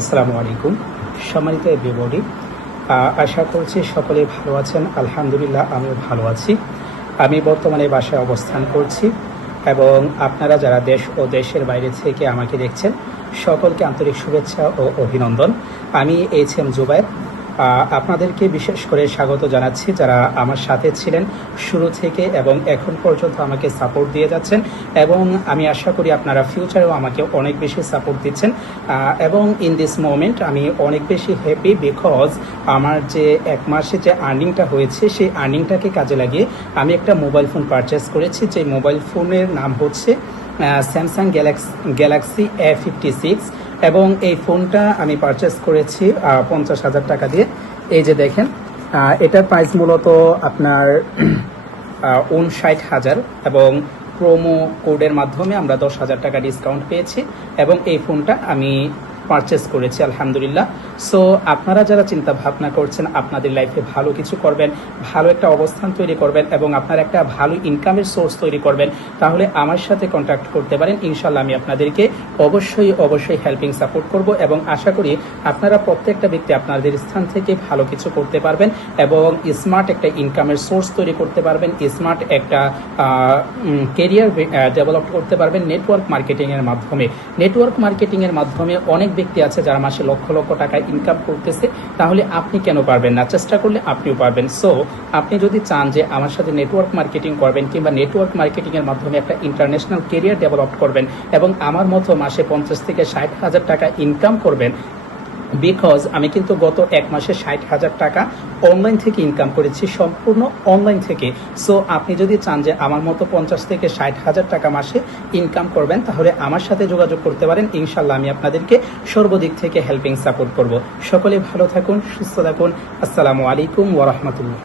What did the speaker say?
আসসালামু আলাইকুম। সম্মানিত এভরিবডি আশা করছি সকলে ভালো আছেন। আলহামদুলিল্লাহ আমিও ভালো আছি। আমি বর্তমানে বাসায় অবস্থান করছি এবং আপনারা যারা দেশ ও দেশের বাইরে থেকে আমাকে দেখছেন সকলকে আন্তরিক শুভেচ্ছা ও অভিনন্দন। আমি এইচ এম জুবাইর আহ, আপনাদেরকে বিশেষ করে স্বাগত জানাচ্ছি যারা আমার সাথে ছিলেন শুরু থেকে এবং এখন পর্যন্ত আমাকে সাপোর্ট দিয়ে যাচ্ছেন এবং আমি আশা করি আপনারা ফিউচারেও আমাকে অনেক বেশি সাপোর্ট দিচ্ছেন। এবং ইন দিস মোমেন্ট আমি অনেক বেশি হ্যাপি বিকজ আমার যে এক মাসে যে আর্নিংটা হয়েছে, সেই আর্নিংটাকে কাজে লাগিয়ে আমি একটা মোবাইল ফোন পারচেস করেছি। যে মোবাইল ফোনের নাম হচ্ছে Samsung Galaxy Galaxy A fifty six এবং এই ফোনটা আমি পারচেস করেছি পঞ্চাশ হাজার টাকা দিয়ে। এই যে দেখেন এটার প্রাইস মূলত আপনার উনষাট হাজার এবং প্রোমো কোডের মাধ্যমে আমরা দশ হাজার টাকা ডিসকাউন্ট পেয়েছি এবং এই ফোনটা আমি পারচেস করেছি, আলহামদুলিল্লাহ। সো আপনারা যারা চিন্তা ভাবনা করছেন, আপনাদের লাইফে ভালো কিছু করবেন, ভালো একটা অবস্থান তৈরি করবেন এবং আপনার একটা ভালো ইনকামের সোর্স তৈরি করবেন, তাহলে আমার সাথে কন্ট্যাক্ট করতে পারেন। ইনশাল্লাহ আমি আপনাদেরকে অবশ্যই অবশ্যই হেল্পিং সাপোর্ট করব এবং আশা করি আপনারা প্রত্যেকটা ব্যক্তি আপনাদের স্থান থেকে ভালো কিছু করতে পারবেন এবং স্মার্ট একটা ইনকামের সোর্স তৈরি করতে পারবেন স্মার্ট একটা কেরিয়ার ডেভেলপ করতে পারবেন নেটওয়ার্ক মার্কেটিং এর মাধ্যমে। নেটওয়ার্ক মার্কেটিং এর মাধ্যমে অনেক ব্যক্তি আছে যারা মাসে লক্ষ লক্ষ টাকা ইনকাম করতেছে, তাহলে আপনি কেন পারবেন না? চেষ্টা করলে আপনিও পারবেন। সো আপনি যদি চান যে আমার সাথে নেটওয়ার্ক মার্কেটিং করবেন কিংবা নেটওয়ার্ক মার্কেটিংয়ের মাধ্যমে একটা ইন্টারন্যাশনাল কেরিয়ার ডেভেলপ করবেন এবং আমার মতো মাসে পঞ্চাশ থেকে ষাট হাজার টাকা ইনকাম করবেন বিকজ আমি কিন্তু গত এক মাসে ষাট হাজার টাকা অনলাইন থেকে ইনকাম করেছি, সম্পূর্ণ অনলাইন থেকে। সো আপনি যদি চান যে আমার মতো পঞ্চাশ থেকে ষাট হাজার টাকা মাসে ইনকাম করবেন, তাহলে আমার সাথে যোগাযোগ করতে পারেন। ইনশাল্লাহ আমি আপনাদেরকে সর্বদিক থেকে হেল্পিং সাপোর্ট করব। সকলে ভালো থাকুন, সুস্থ থাকুন। আসসালামু আলাইকুম ওরহমতুল্লাহ